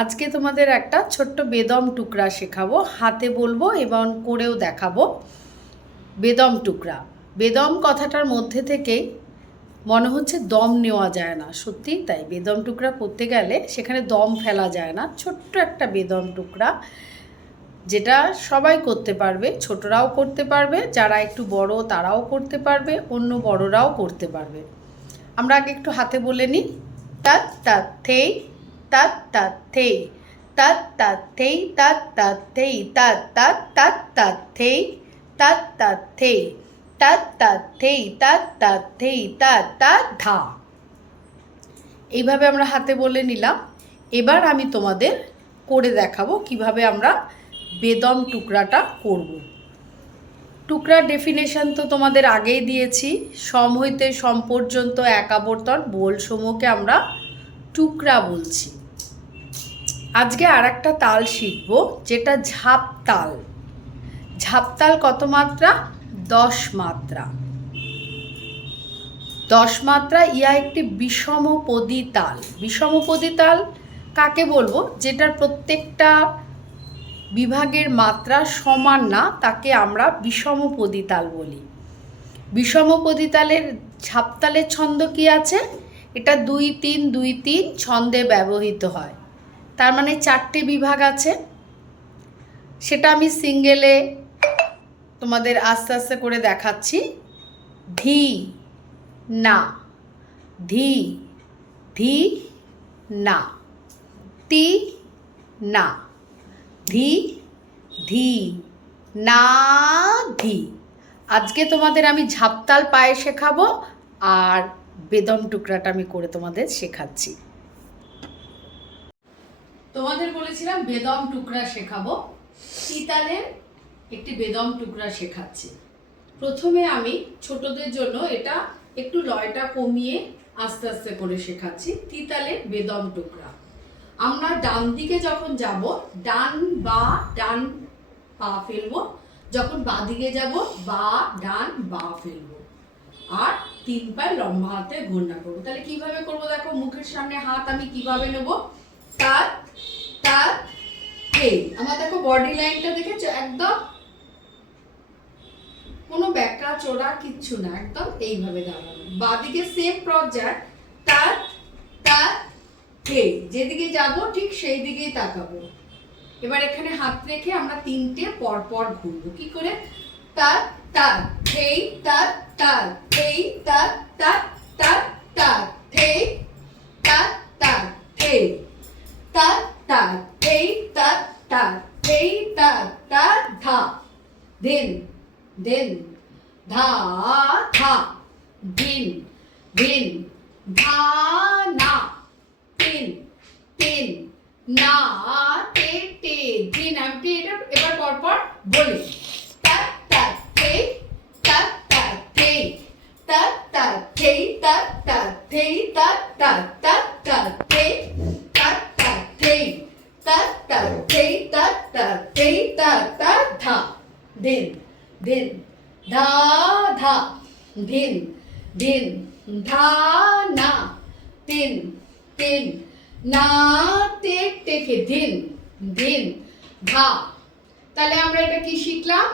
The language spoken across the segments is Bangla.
আজকে তোমাদের একটা ছোট্ট বেদম টুকরা শেখাবো, হাতে বলবো এবং করেও দেখাবো। বেদম টুকরা, বেদম কথাটার মধ্যে থেকেই মনে হচ্ছে দম নেওয়া যায় না, সত্যিই তাই। বেদম টুকরা করতে গেলে সেখানে দম ফেলা যায় না। ছোট্ট একটা বেদম টুকরা যেটা সবাই করতে পারবে, ছোটরাও করতে পারবে, যারা একটু বড় তারাও করতে পারবে, অন্য বড়রাও করতে পারবে। আমরা আগে একটু হাতে বলে নিই। তাত তাত থেই, তাত তাত থেই, তাত তাত থেই, তাত তাত থেই, তাত তাত তাত তাত থেই, তাত তাত থেই, তাত তাত থেই, তাত তাত থেই, তাত তাত ধা। এইভাবে আমরা হাতে বলে নিলাম। এবার আমি তোমাদের করে দেখাবো কিভাবে আমরা বেদম টুকরাটা করব। টুকরার ডেফিনেশন তো তোমাদের আগেই দিয়েছি। সম হইতে সম পর্যন্ত এক আবর্তন বোলসমূহকে আমরা টুকরা বলছি। আজকে আর একটা তাল শিখব, যেটা ঝাপতাল। ঝাপতাল কত মাত্রা? 10 মাত্রা। 10 মাত্রা। ইয়া একটি বিষমপদী তাল। বিষমপদী তাল কাকে বলবো? যেটার প্রত্যেকটা বিভাগের মাত্রা সমান না, তাকে আমরা বিষমপদী তাল বলি। বিষমপদী তালের ঝাপতালের ছন্দ কি আছে? এটা 2-3-2-3 ছন্দে ব্যবহৃত হয়। তার মানে 4টে বিভাগ আছে। সেটা আমি সিঙ্গেলে তোমাদের আস্তে আস্তে করে দেখাচ্ছি। ধি না, ধি ধি না, তি না, ধি ধি না ধি। আজকে তোমাদের আমি ঝাপতাল পায়ে শেখাবো, আর বেদম টুকরাটা আমি করে তোমাদের শেখাচ্ছি। তোমাদের বলেছিলাম বেদম টুকরা শেখাবো। তিতালের একটি বেদম টুকরা শেখাচ্ছি। প্রথমে আমি ছোটদের জন্য এটা একটু লয়টা কমিয়ে আস্তে আস্তে করে শেখাচ্ছি। তিতালের বেদম টুকরা। আমরা ডান দিকে যখন যাব, ডান পা ফেলবো। যখন বাঁ দিকে যাব, বা ডান বা ফেলবো। আর 3 পায়ে লম্বা হাতে ঘূর্ণা করবো। তাহলে কিভাবে করবো দেখো, মুখের সামনে হাত আমি কিভাবে নেব? তাত তাত এই। আমার দেখো বডি লাইনটা দেখেছো, একদম কোনো ব্যাকা চোরা কিচ্ছু না, একদম এইভাবে দাঁড়ানো। বাঁদিকে সেম পর্যায়, তাত তাত এই। যেদিকে যাব ঠিক সেই দিকেই তাকাবো। এবার এখানে হাত রেখে আমরা 3টে পর পর ঘুরবো। কি করে? তাত তাত এই, তাত তাত এই, তাত তাত তাত তাত এই, তাত তাত এই, তাত তাত এই, তাত তাত এই, তাত তাত ধা। দিন দিন ধা ধা, দিন দিন ধা না, তিন তিন না তে তে, দিন। আমি এটা এবার পরপর বলি। তাত তাত এই, তাত তাত এই, তাত তাত এই, তাত তাত এই, তাত তাত তাত তাত এই, তাত তাত এই, তাত তাত এই, তাত তাত এই, তাত তাত ধা। দিন দিন ধা ধা, দিন দিন ধা না, তিন তিন না তে টেকে, দিন দিন ধা। তাহলে আমরা এটা কি শিখলাম?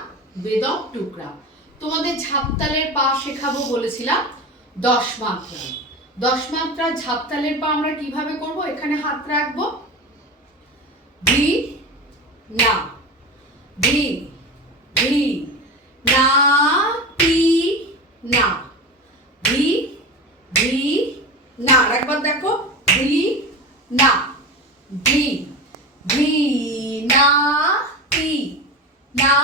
বেদম টুকরা। তোমাদের ঝাপতালের পা শেখাবো বলেছিলাম 10 মাত্রা। 10 মাত্রা ঝাপতালের পা আমরা কিভাবে করব? এখানে হাত রাখবো। ধি না, ধি ধি না, তি না, ধি ধি না। একবার দেখো, ধি না, ধি ধি না, তি না,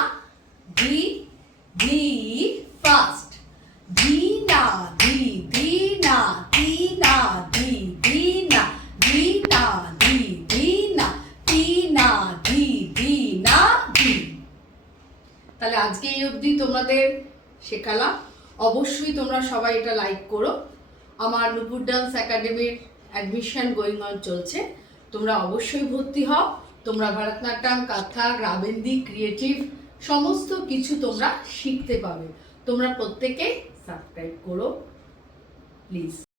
ধি ধি ফাস্ট, ধি না ধি ধি না, তি না ধি ধি না, ধি না ধি ধি না, তি না ধি ধি না, ধি। তাহলে আজকে এই অবধি তোমাদের শেখালাম। অবশ্যই তোমরা সবাই এটা লাইক করো। আমার নুপুর ডান্স একাডেমির অ্যাডমিশন গোয়িং অন চলছে। তোমরা অবশ্যই ভর্তি হও। তোমরা ভারতনাট্যম, কাথক, রাবেন্দি, ক্রিয়েটিভ সমস্ত কিছু তোমরা শিখতে পাবে। তোমরা প্রত্যেকে সাবস্ক্রাইব করো প্লিজ।